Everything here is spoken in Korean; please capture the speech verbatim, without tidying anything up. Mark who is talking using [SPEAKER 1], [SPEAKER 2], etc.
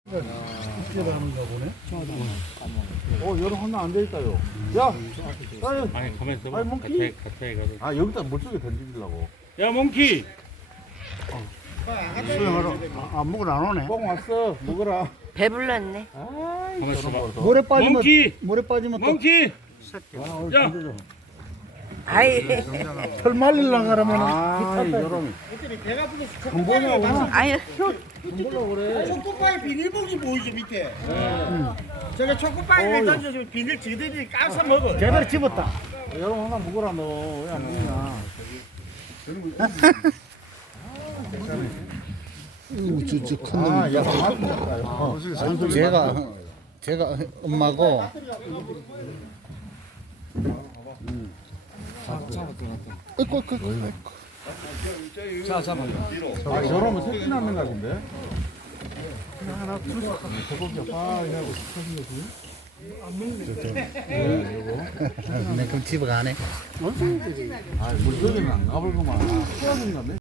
[SPEAKER 1] 숙제라는가 보네.
[SPEAKER 2] 어, 여름 하나 안 되니까요. 야, 아니,
[SPEAKER 3] 아니 가만있어 봐.
[SPEAKER 2] 아니, 몽키?
[SPEAKER 3] 가까이 가까이 가서.
[SPEAKER 2] 아 여기다 물속에 던지려고.
[SPEAKER 3] 야 몽키.
[SPEAKER 1] 수영하러 아, 안 먹으러 안 오네.
[SPEAKER 2] 뻥 왔어, 먹어라.
[SPEAKER 4] 배불렀네.
[SPEAKER 2] 아이,
[SPEAKER 3] 가만있어
[SPEAKER 2] 저런
[SPEAKER 3] 봐.
[SPEAKER 2] 거도.
[SPEAKER 1] 물에 빠지면
[SPEAKER 3] 몽키!
[SPEAKER 1] 물에 빠지면 또
[SPEAKER 3] 몽키. 야.
[SPEAKER 4] 아이,
[SPEAKER 1] 털 말리려 그러면
[SPEAKER 2] 아, 여름이.
[SPEAKER 1] 안 보냐고.
[SPEAKER 4] 아유,
[SPEAKER 5] 초코파이 비닐봉지 보이죠 밑에? 저게 초코파이를 던져서 비닐 지들이 까서 먹어.
[SPEAKER 1] 제대로 집었다.
[SPEAKER 2] 여름 하나 먹어라 너. 왜 안 먹냐?
[SPEAKER 1] 저큰
[SPEAKER 2] 아, 야, 맞다.
[SPEAKER 1] 제가 제가 엄마고 어이구 어이구
[SPEAKER 2] 아, 여름은 새끼 낳는 각인데. 하나 둘 저거기 아, 이거
[SPEAKER 1] 내 그럼 집에 가네.
[SPEAKER 2] 아, 물속에는 안 가볼구만. 수학인가